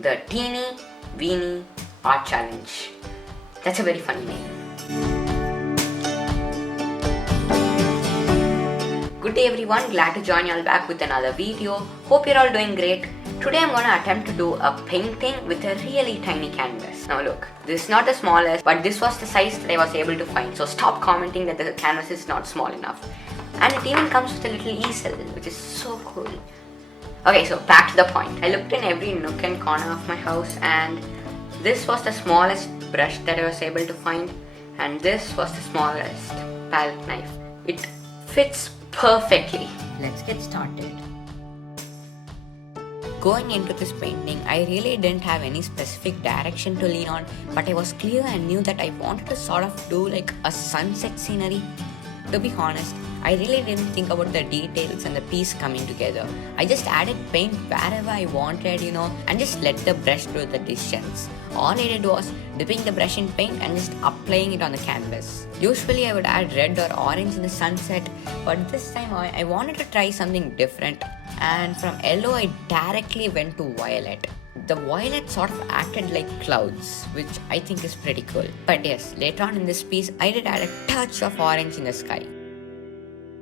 the Teeny Weeny Art Challenge. That's a very funny name. Good day everyone, glad to join you all back with another video. Hope you're all doing great. Today I'm going to attempt to do a painting with a really tiny canvas. Now look, this is not the smallest, but this was the size that I was able to find. So stop commenting that the canvas is not small enough. And it even comes with a little easel, which is so cool. Okay, so back to the point. I looked in every nook and corner of my house, and this was the smallest brush that I was able to find, and this was the smallest palette knife. It fits perfectly. Let's get started. Going into this painting, I really didn't have any specific direction to lean on, but I was clear and knew that I wanted to sort of do like a sunset scenery. To be honest, I really didn't think about the details and the piece coming together. I just added paint wherever I wanted, and just let the brush do the decisions. All I did was dipping the brush in paint and just applying it on the canvas. Usually I would add red or orange in the sunset, but this time I wanted to try something different, and from yellow I directly went to violet. The violet sort of acted like clouds, which I think is pretty cool. But yes, later on in this piece, I did add a touch of orange in the sky.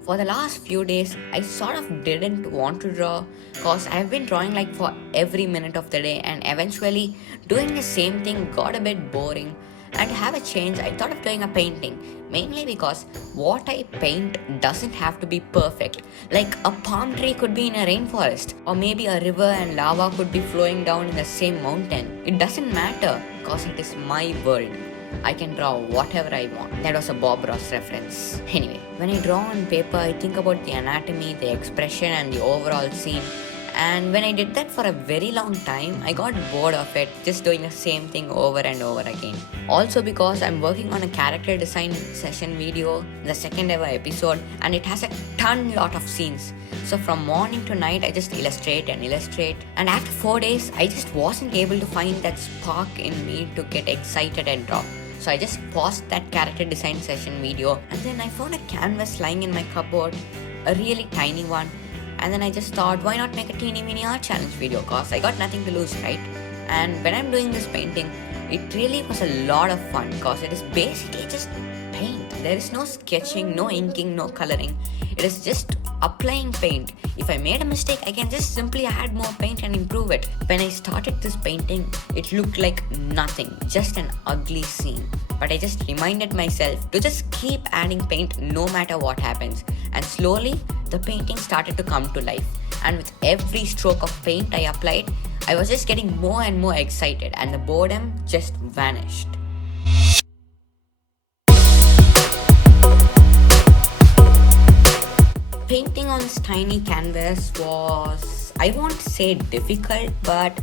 For the last few days, I sort of didn't want to draw cause I've been drawing like for every minute of the day, and eventually doing the same thing got a bit boring. And to have a change, I thought of doing a painting, mainly because what I paint doesn't have to be perfect. Like a palm tree could be in a rainforest, or maybe a river and lava could be flowing down in the same mountain. It doesn't matter because it is my world. I can draw whatever I want. That was a Bob Ross reference. Anyway, when I draw on paper, I think about the anatomy, the expression, and the overall scene. And when I did that for a very long time, I got bored of it, just doing the same thing over and over again. Also because I'm working on a character design session video, the second ever episode, and it has a lot of scenes. So from morning to night, I just illustrate. And after 4 days, I just wasn't able to find that spark in me to get excited and draw. So I just paused that character design session video, and then I found a canvas lying in my cupboard, a really tiny one. And then I just thought, why not make a teeny mini art challenge video, cause I got nothing to lose, right? And when I'm doing this painting, it really was a lot of fun cause it is basically just paint. There is no sketching, no inking, no coloring. It is just applying paint. If I made a mistake, I can just simply add more paint and improve it. When I started this painting, it looked like nothing, just an ugly scene. But I just reminded myself to just keep adding paint no matter what happens. And slowly, the painting started to come to life. And with every stroke of paint I applied, I was just getting more and more excited, and the boredom just vanished. Painting on this tiny canvas was, I won't say difficult, but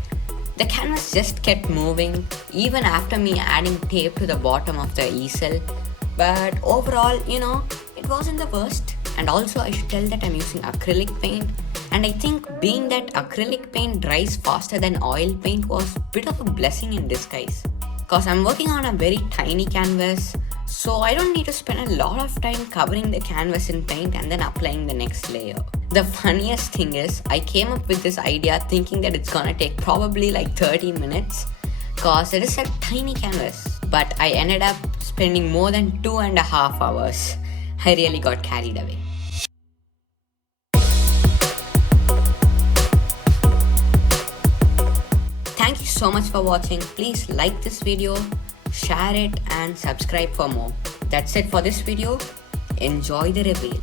the canvas just kept moving even after me adding tape to the bottom of the easel. But overall, it wasn't the worst. And also I should tell that I'm using acrylic paint, and I think being that acrylic paint dries faster than oil paint was a bit of a blessing in disguise. Cause I'm working on a very tiny canvas, so I don't need to spend a lot of time covering the canvas in paint and then applying the next layer. The funniest thing is, I came up with this idea thinking that it's gonna take probably like 30 minutes cause it is a tiny canvas, but I ended up spending more than 2.5 hours. I really got carried away. Thank you so much for watching. Please like this video, share it, and subscribe for more. That's it for this video. Enjoy the reveal.